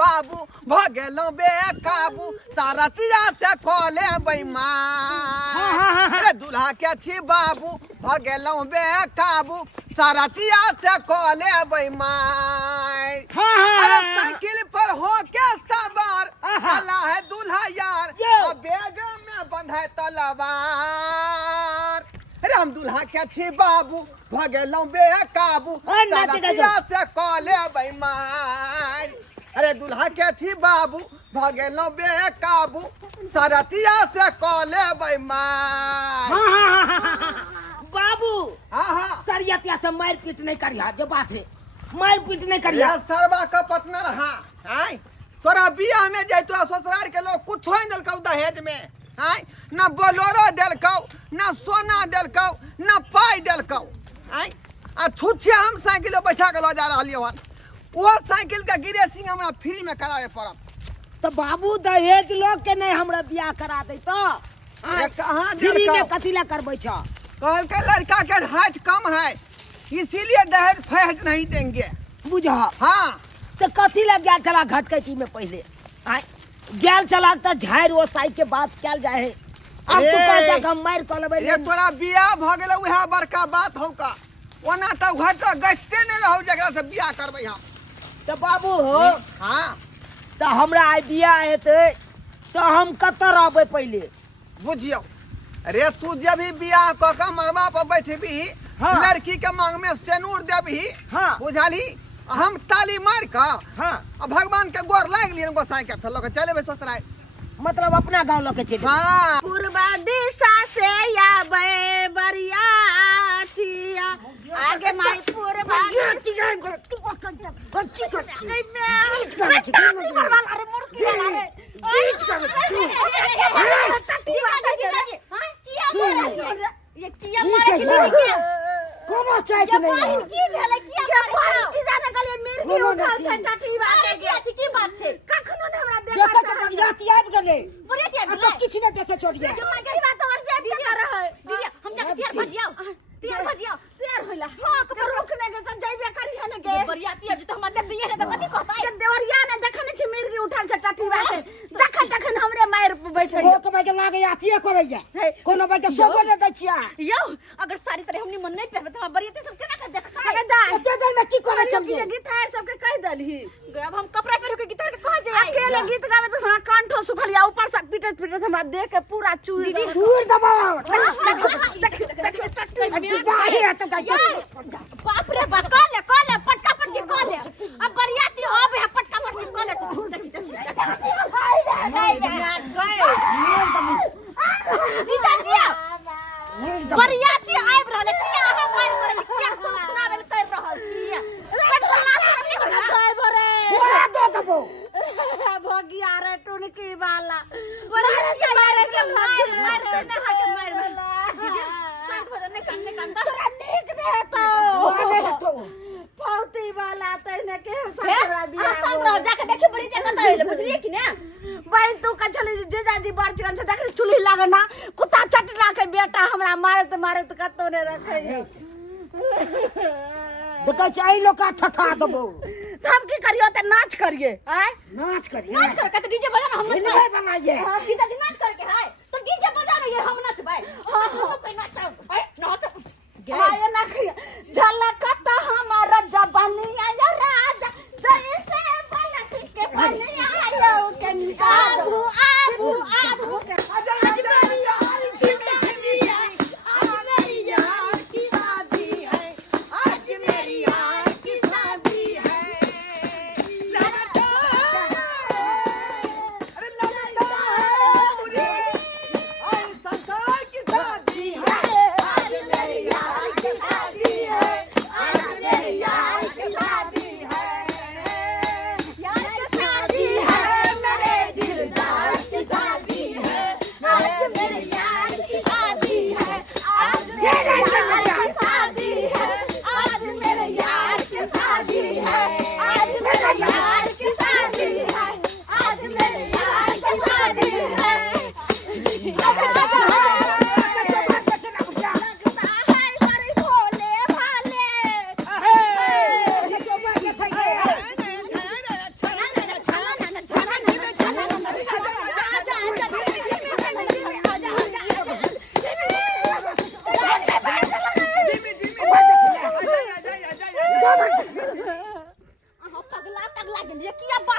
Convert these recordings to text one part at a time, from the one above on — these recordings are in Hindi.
बाबू भगेलो बेकाबू सारथिया से खोले बेईमान अरे दूल्हा के छी बाबू भगेलो बेकाबू सारथिया से खोले बेईमान अरे साइकिल पर हो के सवार चला है दूल्हा यार अब बैग में बंधा तलवार अरे हम दूल्हा के छी बाबू भगेलो बेकाबू सारथिया से खोले बेईमान अरे दूल्हा के छी बाबू भगेलो बेकाबू सारथिया से खोले बेईमान बाबू सरियतिया से मार पीट नहीं करिया जो बात है मार पीट नहीं करिया सरवा का पतना रहा हैं तोरा बियाह में जाय तो ससुराल के लोग कुछ नहीं देलकौ दहेज में हैं न बोलेरो देलकौ न सोना देलकौ न पाई देलकौ हैं आ छुछिया हम साइकिल बैठा के ल जा रहलियो हन वो साइकिल का गिरेसिंग हमरा फ्री में करावे पड़त तो बाबू दहेज लोग के नहीं हमरा बियाह करा दे तो कहां फ्री में कथिला करबै छ कहल के लड़का के हाइट कम है इसीलिए दहेज फहेज नहीं देंगे बुझ हाँ तो कथिला गया चला घटकैती में पहले गैल चला तो झाड़ वो साई के बात कैल जाए है अब तो कह जा हम मार क लेबै ये तोरा बियाह भ गेलै उहा बड़का बात हौ का ओना त घट गछते नहीं रहौ जकरा से बियाह करबै हम तो बाबू हो हाँ तो हमरा आई बियाह हेतै तो हम कतऽ रहबै पहले बुझियो अरे तू जब भी बियाह क के मरबा पर बैठबी हाँ। लड़की के मांग में सेनूर देबही हाँ। बुझाली हम ताली मार का हाँ भगवान के गोर लाग लियन गोसाई के फेलो के चलेबे ससुराल मतलब अपना गांव लोग के चले हाँ पूर्व दिशा से आवे बरियातिया आगे माई पूर्व ये किया मारे छी दीदी कोनो चाय के नहीं बहिन की भेले किया मारे छी जाने गले मिर्गी उठाल छै टाटी बात के की बात छै कखनो ने हमरा देखा देखा आबि गेलै बुरेतिया तो किछ ने देखे छोड़िए मगरी बात और जे दीदी रहे दीदी हम जाके तैयार भजियाओ तैयार होइला हां कपर रुकने के त जइबे करी है ने गे बरियाती अब तो हम देख दिए ने तो कथि कहता है देवरिया ने देखने छी मिर्गी उठाल छै टाटी बात जखन हमरे मार बैठे हो के भाई लागे आतिए करैया कोनो भाई के सोगो ले दै छिया यो अगर सारी तरह हमनी मन नहीं पहबे त बरियाती सब केना के देखता है एते देर में की करे चलिए गिटार सब के कह दलही अब हम कपड़ा पहन के गिटार के कह जाए अकेले गीत गावे तो हमरा कंठो सुखलिया ऊपर से पीटत हमरा देख के पूरा चूर दीदी चूर दबाओ बाप रे बाप कॉले पटका पटकी कॉले अब बरियाती होबे है पटका पटकी कॉले जीजा जिया बरियाती आइब रहले किया हम मार करे किया सुनावे ले कर रहल छी पटका शर्म नहीं होना ड्राइवर पूरा दो दबो भगिया रे टुनकी वाला बरियाती मारे के मार ने हाके मार दीदी शांत हो जाने कान तोरा नीक दे तो पौती वाला तने के ससुरा बियाह सब रह जाके देखि बड़ी जगह त आइले बुझलिए कि ना भाई तू का चले जे जाजी बार चिकन से देख चुल्ही लागना कुत्ता चटला के बेटा हमरा मारत कतो ने रखे देखै छै लोग का ठठा दबो हम की करियो त नाच करिए हैं नाच करिए नाच कर के डीजे बजा ना हम नहीं बनाइए हां सीधा जी नाच करके है तो डीजे बजा रही है हम नाचबे हां पे नाच आया ना झलकत हमारा जवानिया या राजा जैसे पलट के बनिया आयो के आबू के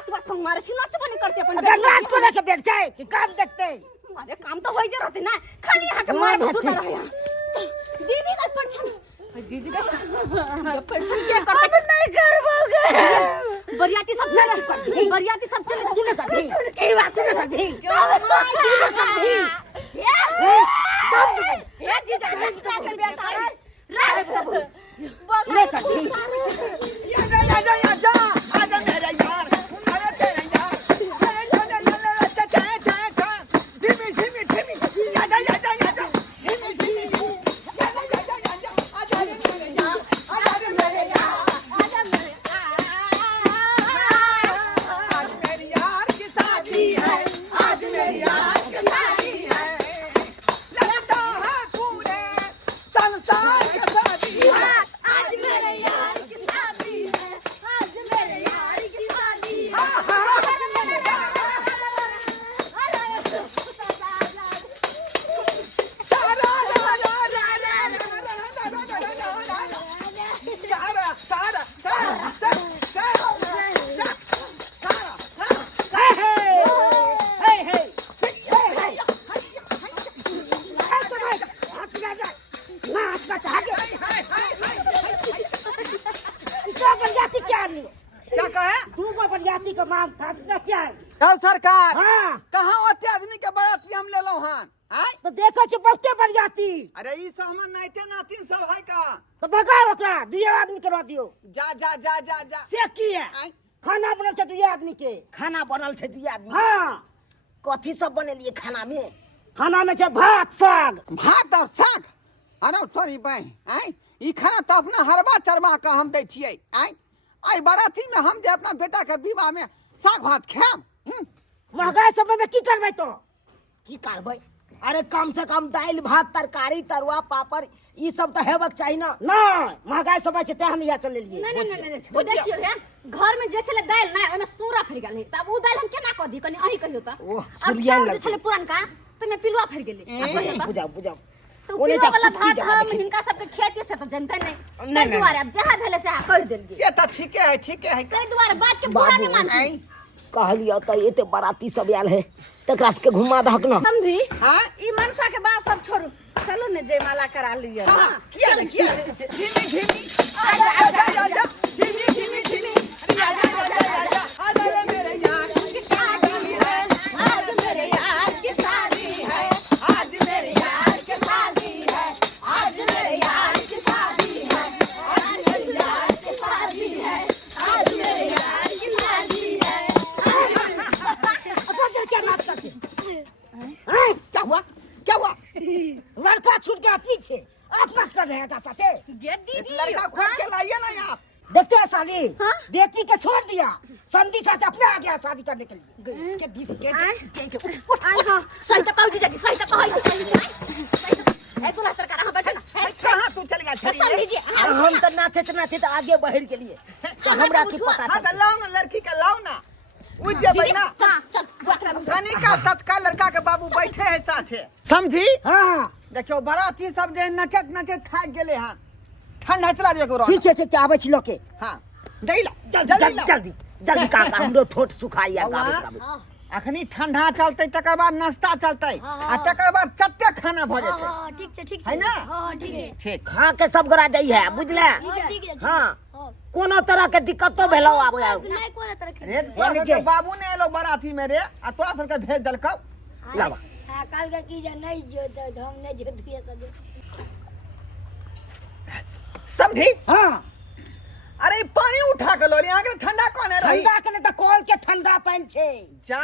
बात बात पर मारे छी नाच बने करते अपन अगर नाच को लेके बैठ जाए कि काम देखते अरे काम तो होई रहते ना खाली यहाँ के मार भसुर रहे हैं दीदी का परछन दीदी का परछन क्या करते अब नहीं करबोगे बरियाती सब चले तू ना कर दी की बात ना कर दी ये जीजा का बेटा है रे ले कर दी आजा मेरा यार अरे तेरा यार धीमी आजा आज मेरे यार की शादी है आज मेरे यार की शादी है लगता है पूरे संसार की शादी है आज मेरे यार की शादी है आज मेरे यार की शादी है क्या कहे तू को बरियाती का मांग था ना क्या है कहो सरकार हाँ कहाँ होते आदमी के बराती हम ले लो हन आय तो देखो छ बहुते बरियाती अरे ई सब हमर नाइटे नातिन सब है का तो भगाओ ओकरा दुए आदमी करवा दियो जा जा जा जा जा से की है आय खाना बनल छ दुए आदमी के खाना बनल छै दुई आदमी हाँ कथी सब बनेलिए खाना में खाना में छ भात साग भात और साग अरे थोड़ी बहन आय ई खाना तो अपना हरबा चरबा का हम दै छियै आय आई बाराती में हम जे अपना बेटा के विवाह में साग भात खाम महंगाई समय में की करबै तो की करबै अरे कम से कम दाल भात तरकारी तरुआ पापड़ ई सब तो हेबक चाहिए ना नहीं महंगाई समय से ते हम यहाँ चले लिए नहीं तो देखियो है घर में जैसे दाल ना ओमे सूरा फर गेल तब उ दाल हम केना क दी कनी अही कहियो त ओह, अब सूरिया चाउर लग जे छले पुरनका तमे पिलुआ फर गेले बुझाओ बुझाओ तो ओने पिलुआ तक वाला कुटकी भात जगह हम देखी। हिनका सबके खेती से तो जनते नहीं नहीं, तै दुआरे अब जहाँ भेले से कर देलिए ये तो ठीक है तै दुआरे बात के पूरा नहीं मानती आय कहलियो तो एते बाराती सब आयल है तकरा के घुमा दहक ना समझी हाँ ई मनसा के बात सब छोड़ू चलो ने जयमाला करा लिया हाँ किया धीमी धीमी आजा आजा आजा धीमी आजा रे मेरे यार की शादी है आज मेरे यार की शादी है आज मेरे यार की शादी है आज मेरे यार की शादी है आज मेरे यार की शादी है आज मेरे यार की शादी है अच्छा क्या बात करते हैं क्या हुआ लड़का छूट गया पीछे आप मत कर रहे हैं का साथे ये दीदी लड़का खोज के लाइए ना आप देखते हैं साली हाँ? बेटी के छोड़ दिया समझी साथ अपने आ गया शादी करने के लिए के दीदी के आई हां सही तो कहू दीजिए सही तो कहू ए तू लस्तर कर हां बैठ ना कहाँ तू चल गया सब छड़ी लीजिए हम तो नाचे तो आगे बढ़ के लिए तो हमरा की पता हाँ था तो लाओ ना लड़की का लाओ ना उठ जे भाई ना चल बुआ कनिका तत्काल लड़का के बाबू बैठे हैं साथे समझी हाँ देखियो बाराती सब जे नचत थाक गेले हन ठंडा चला दियो को ठीक है क्या आवे छिलो के हां दे लो जल्दी का हमरो ठोट सुखाइया बउआ, गावे अखनी ठंडा चलते तकर बाद नाश्ता चलते आ तकर बाद चट्टे खाना भ जेते ठीक है ना ठीक है ठीक खा के सब गोरा जाइ है बुझले ठीक है हाँ कोनो तरह के दिक्कत तो भेलो आबो नहीं कोई तरह रे तोरा के बाबू ने एलो बाराती में रे आ तोरा सब के भेज देलकौ लावा काल का की जा नहीं जो तो हम नहीं जो दिए सब समझी हाँ अरे पानी उठा के लो यहाँ के ठंडा कौन है रही ठंडा के लिए तो कॉल के ठंडा पानी छे जा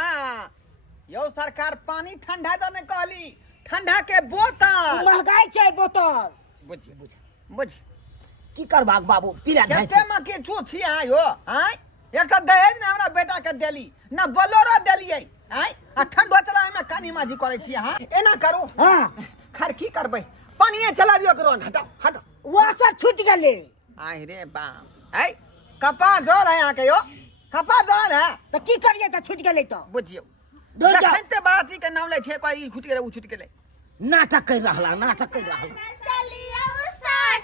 यो सरकार पानी ठंडा तो नहीं कहली ठंडा के बोतल महंगाई छे बोतल बुझ की करबाक बाबू पीला धाई कैसे में के चूछी है यो आय एक तो दहेज ने हमरा बेटा के देली ना बोलोरो देलिए आय आ ठंडो चला में कानी माजी करे छी हां एना करू हाँ खर की करबै पानीए चला दियो करो हट वो सब छूट गले आय रे बाप आय कपा जोर है यहाँ के यो कपा जोर है तो की करिए तो छूट गले तो बुझियो दो जा जखनते बाराती के नाम ले छे कोई छूट गेले उ छूट गेले नाटक कर रहला चलिए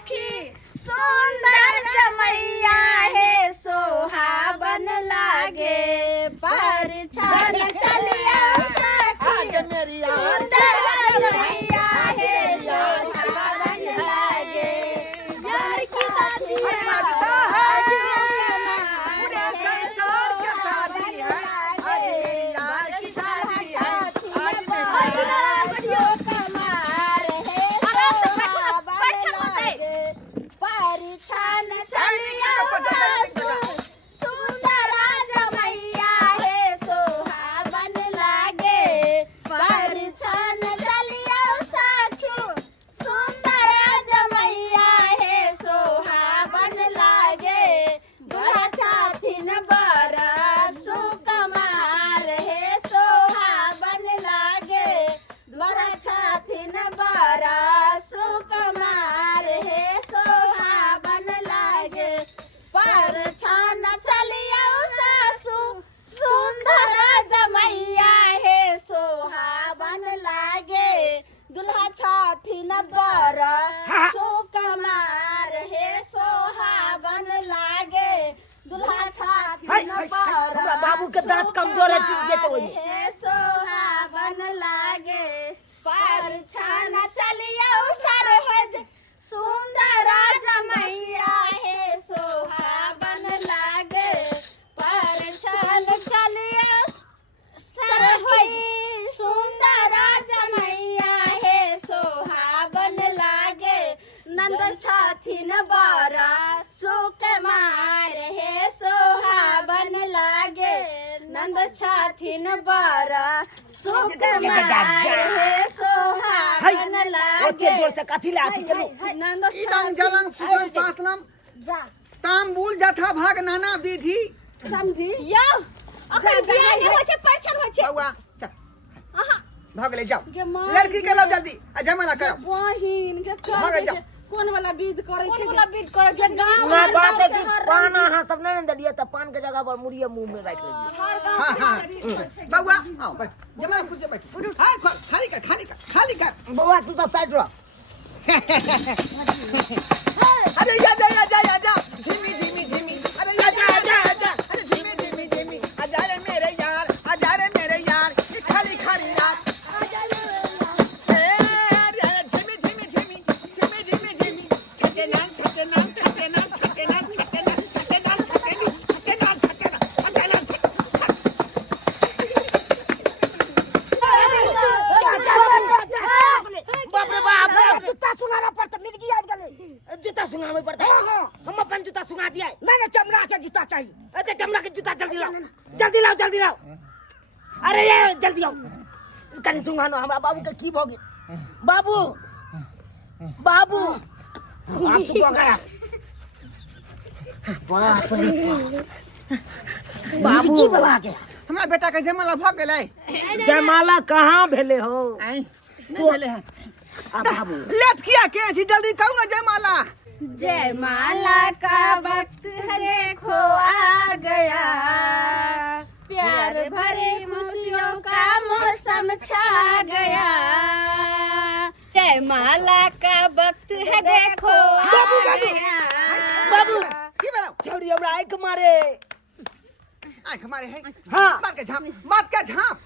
सखी सुंदर जमैया है सोहाबन लागे परछान चलिया सखी सुंदर जमैया है सोहाबन लागे यार की शादी बाबू के दांत कमजोर है टूट जेते ओइ सोहाबन लागे परछान चलिया सरहज सुंदर जमैया है सोहाबन लागे परछान चलिया सरहज सुंदर जमैया है सोहाबन लागे नंद छथिन बारा सुक मार है सोहाबन लागे नंद छथिन बारा सुक मार है सोहाबन लागे जोर से कथी लाठी के नंद इदं जलं फुसं पासलम जा तांबूल जथा भाग नाना विधि समझी यो अखन बियाह नहीं होय छै परछन होय छै बउआ चल आहा भाग ले जाओ गे माँ लड़की के लो जल्दी आ जमाना करो बहिन के भाग चल जाओ। कोन वाला विध करे छै कोन वाला विध करे छै गांव ना बात है कि पान अहाँ सब नहीं दिलिए त पान के जगह पर मुड़िए मुंह में रख लीजिए हर हाँ गांव हाँ के बउआ आओ बैठ जमाना खुद से बैठ हाँ खाली कर बउआ तू सब साइड रह अरे जा झिमी अरे जा अरे झिमी आजा रे मेरे यार ये खाली रात बाप रे बाप जूता सुंगाना पड़ता मिर्गी आज गले जूता सुंगावे पड़ता हम अपन जूता सुंगा दिया नहीं चमड़ा के जूता चाहिए अच्छा चमड़ा के जूता जल्दी लाओ अरे ये जल्दी आओ कनी सुंगानो हमरा बाबू के की भोगी बाबू आप सुबह गया बाप रे बाबू की बला गया हमरा बेटा के जमाला भ गेलै जयमाला कहाँ भेले हो आई नहीं भेले है बाबू लेट किया के छी जल्दी कहू ना जयमाला जयमाला का वक्त हरे खो आ गया प्यार भरे खुशियों का मौसम छा गया जयमाला का वक्त है देखो आ गया बाबू की बनाओ छोड़ी हमरा आंख मारे आंख मारे है हाँ। बात के झांप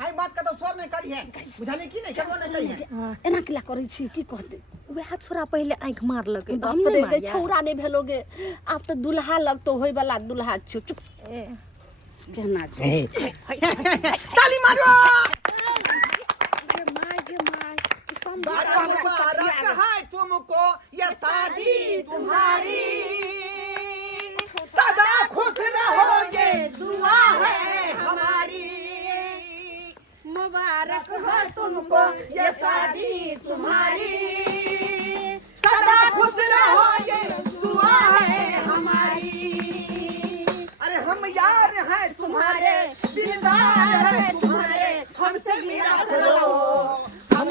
हाय बात का तो स्वर नहीं करी है बुझाले की नहीं करबो नहीं कही है एना किला करै छी की कहते वह छोरा पहले आंख मार लगे बाप रे गे छौरा नहीं भेलोगे आप तो दुल्हा लगतो होय वाला दुल्हा छ चुप कहना छ ताली मारो माय है तुमको ये शादी तुम्हारी सदा खुश रहोगे दुआ है हमारी मुबारक हो तुमको ये शादी तुम्हारी सदा खुश रहोगे दुआ है हमारी अरे हम यार हैं तुम्हारे दीदार हैं तुम्हारे हमसे मिला करो हम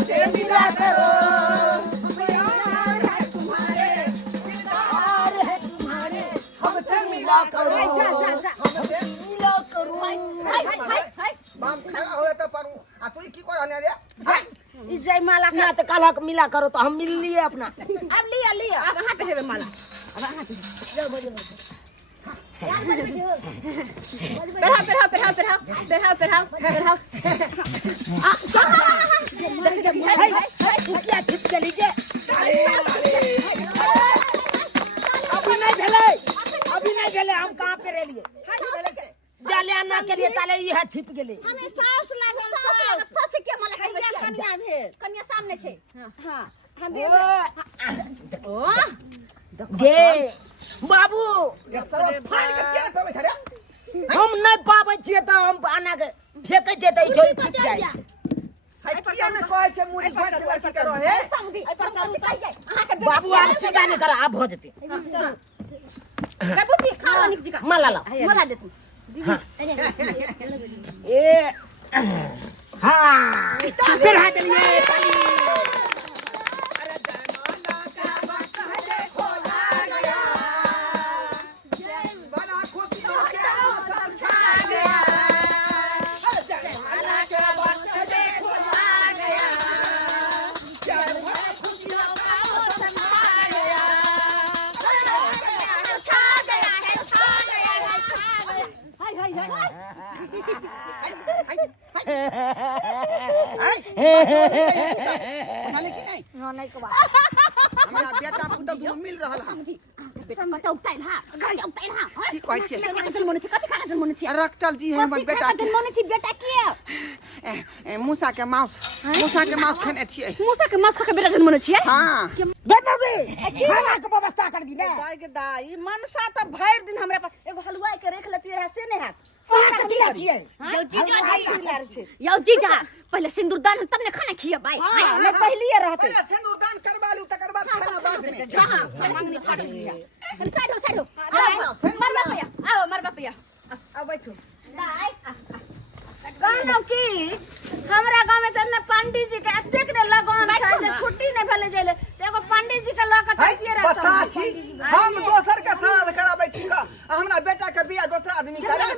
यार हैं तुम्हारे दीदार हैं तुम्हारे हमसे मिला करो जा हमसे मिला करो बाप खड़ा होए तो पर आ तू की कर हने रे इस जयमाला ना तो काला के मिला करो तो हम मिल लिए अपना अब लिया लिया अब कहाँ पे है माला अब कहाँ पे बैठाओ कुटिया छिप चली जे अभी नहीं चले हम कहाँ पे रह लिए जालियाना के लिए ताले यह छिप गेले हमें साउस लागल सास के माला कन्या भेल कन्या सामने छे हां हां दे ओ गे बाबू ये सब फाड़ के क्या पे बैठा रे हम नहीं पाबै छियै त हम आना के फेंकै छै त छोरी छिप जाय हाय किया न कहै छै मुड़ी फाड़ के लड़की करो हे समझी ए पर चलू तै जाय अहाँ के बाबू आर सीधा नहीं कर आप हो जेते बाबूजी खा लो निक जी का माला ला मला दे तू ए हाँ फिर हाथ लिए ताली नहीं को बात हमरा बेटा पुत मिल रहल हम समझ उताई हा घर उताई हा की कहै छै जन्मने छी कथि खाना जन्मने छी रक्तल जी है हमर बेटा जन्मने छी बेटा किए मूसा के मांस खाने छियै मूसा के मांस खा के बेटा जन्मने छी हां बनोगे खाना के व्यवस्था करबी ना दाई के दाई मनसा त भर दिन हमरा पर एगो हलवाई के रख लेती है से नहीं है यो जीजा पहले सिंदूरदान तब ने खाना खिया भाई मैं पहले ही रहते पहले सिंदूरदान करवा लू तकर बाद खाना बाद में हां मांगनी फाड़ दिया साइड हो मर बापया आओ मर बापया आओ बैठो दाई गानो की हमरा गांव में त न पंडित जी के देख रे लगन छै छुट्टी नहीं भेले जेले एगो पंडित जी के लक तकिए रह बता छी हम दोसर के श्राद्ध कराबै छी का हमरा बेटा के बियाह दोसर आदमी करे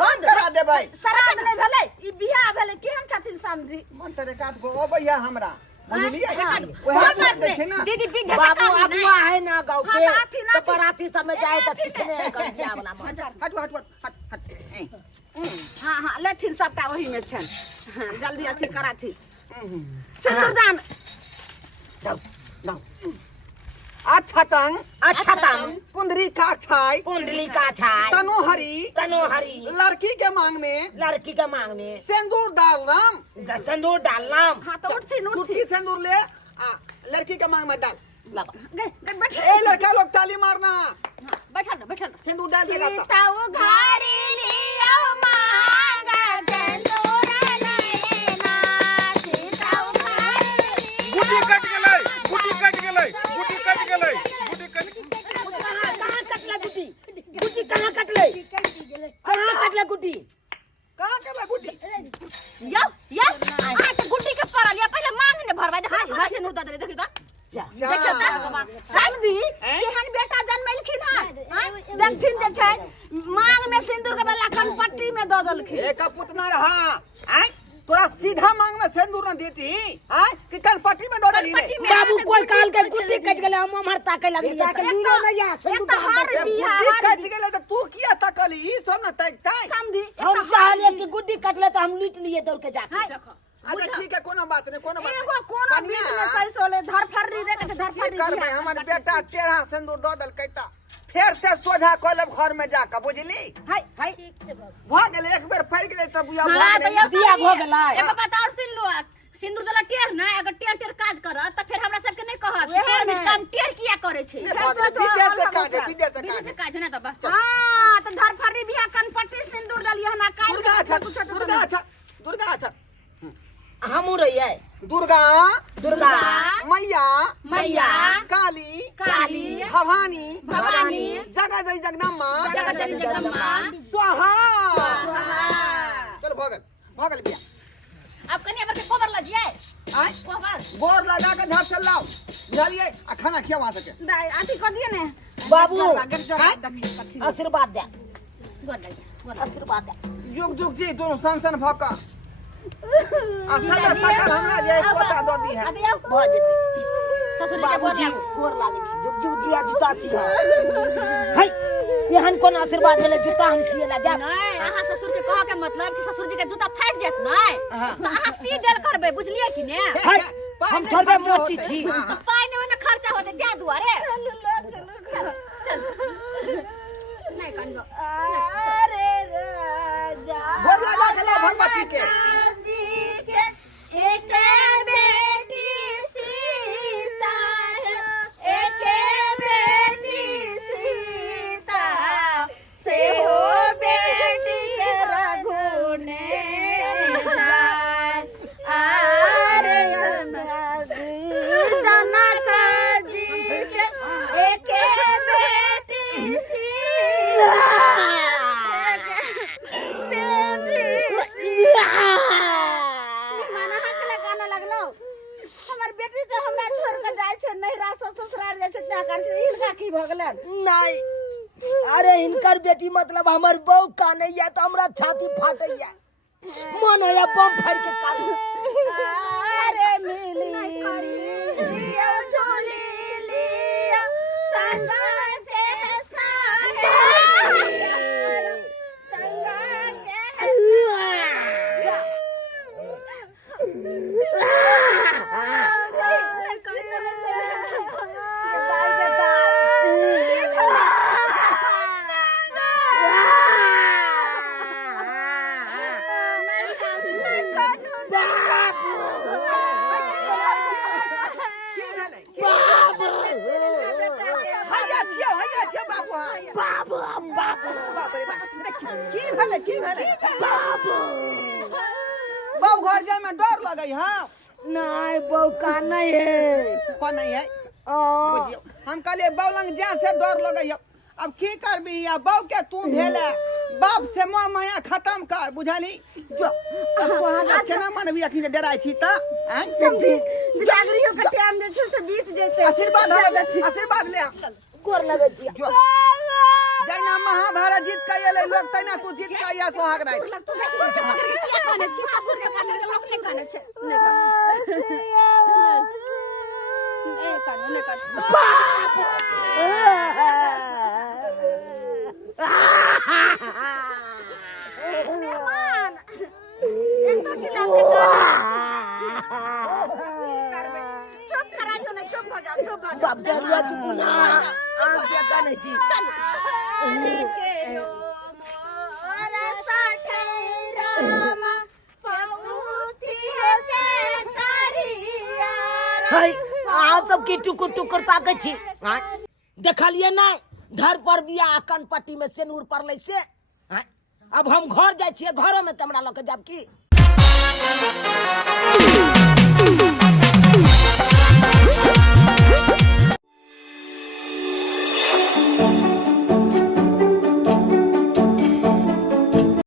हम करा देबै श्राद्ध नहीं भेले ई बियाह भेले केहन छथिन समझी मन तरे काट गो ओबैया हमरा बुझलिए ओहे बात देखे ना दीदी बिगह से बाबू काम अगुआ है ना गाँव हाँ, के तो हाथी ना तो बराती सब में जाए तो सीखने कर दिया वाला मन हट हां हां लेथिन सबटा ओही में छन जल्दी अथी कराथी सिंदूरदान दाओ अच्छा तंग कुंदरी का छाई कुंडली का छाई तनोहरी लड़की के मांग में लड़की के मांग में सिंदूर डालना सिंदूर डालना हां तो उठती छुटकी सिंदूर ले लड़की के मांग में डाल गए बैठ ए लड़का लोग ताली मारना बैठा सिंदूर डाल देगा तो सीता उघारी लियो मांगा सिंदूर लेना सीता उघारी गुटी कट गेलै कहाँ कटला गुटी कहाँ कटले गुटी कहां करला गुड्डी यो आ के गुड्डी के परल या पहले मांग ने भरवाई देखा हां सिंदूर दे देखि तो देखो त समझी केहन बेटा जन्मलखिन हां देखथिन जे छै मांग में सिंदूर के वाला कनपट्टी में द देलखिन एक पुत ना रहा आई तोरा सीधा मांग में सिंदूर न देती आई कि कनपट्टी में दो देली रे बाबू कोई काल के गुटी कट गेले हम मरता के लगी एक तो हार बिया गुड्डी कट गेले तो तू किया तकली ई सब न तकताई समझी हम चाहले कि गुड्डी कटले तो हम लूट लिए दौड़ के जाके अच्छा ठीक है कोनो बात नहीं एगो कोनो बीच में सही सोले धर फर्री रे के धर की फर्री करबे हमर बेटा तेरा सिंदूर दो दल कैता फिर से सोझा कॉलेज घर में जाकर बुझली हाय भ गेले एक बेर फड़ गेले तब बुआ भ हां गेले तो बिया हो गेलै एगो बात और सुन लो सिंदूर दला टेर ना अगर टेर काज करत त फिर हमरा सब के नहीं कहत में काम टेर किया करे छै विदेश से काज काज ना त बस हां त धर फर्री बिया कनपट्टी सिंदूर दलिया ना काज दुर्गा अच्छा हमू रहिए दुर्गा मैया काली भवानी जगदम्बा जगदम्बा स्वाहा चल भगल बिया अब कन्या पर के कोबर लजिए आय कोबर गोर लगा के घर चल लाओ बुझलिए आ खाना खिया वहां से दाई आंटी को दिए ने बाबू आय आशीर्वाद दे गोर लगा आशीर्वाद दे जुग जुग जी दोनों सन भक आ सदा सकल हमरा जे पोता दऽ दी है अभी आओ भ जेतै ससुर के बोल बाबूजी गोर लागै छी जुग जुग जिया जूता सिया है एहन कोन आशीर्वाद भेलै जूता हम सिएला जा नहीं अहाँ ससुर के कह के मतलब कि ससुर जी के जूता फाट जात नहीं तो अहाँ सी देल करबे बुझलिए कि ने है हम थोड़े मोची छी तो पाई ने में खर्चा होते त्या दुआरे चल चल नहीं कांदो अरे राजा गोर लगा के ला भगवती के जी के एक बेटी सीता एक बेटी सीता से हो बेटी रघुने जाय आरे जनक जी के एक बेटी सीता बेटी तो हमरा छोड़ के जाय छै नहिरा से ससुराल जाय छै त्या कारण से इनका की भ गेलन नहीं अरे इनकर बेटी मतलब हमर बहू कानैया तो हमरा छाती फाटैया मन होया बम फाड़ के काट अरे मिली लियो झोली लियो संग के साहे संग के जा बाबू हम बाबू बाप रे बाप की भेलै बाबू बहु घर जाय में डर लगै हां नहीं बहू का नहीं है कोन नहीं है ओ बुझियो हम कहलिए बहु लंग जा से डर लगै अब की करबी या बहु के तू भेले बाप से मोह माया खत्म कर बुझाली जो सुहाग चना मन भी अखनी डराई छी त सब ठीक जागरियो के टाइम जे छै से बीत जेतै आशीर्वाद हम ले आशीर्वाद ले गोर लगै छी जो जैना महाभारत जीत के एले लोग तैना तू जीत के या सुहाग राय तू ससुर के पकड़ के किया काने छी ससुर के पकड़ के सबसे काने छै नहीं काने नहीं काने मेहमान एतो की लागते करबे चुप कराइयो ना चुप हो जा बाप जरूरत तू पुना आम के काने छी के लो मोर साठे राम पहुती हो से तारिया है आ सब की टुकुर टुकुर ताकै छी देखलिए नहीं धर पर बिया अकन पट्टी में सेनूर पड़लै से अब हम घर जाय छियै घरों में कैमरा लऽ के जाब की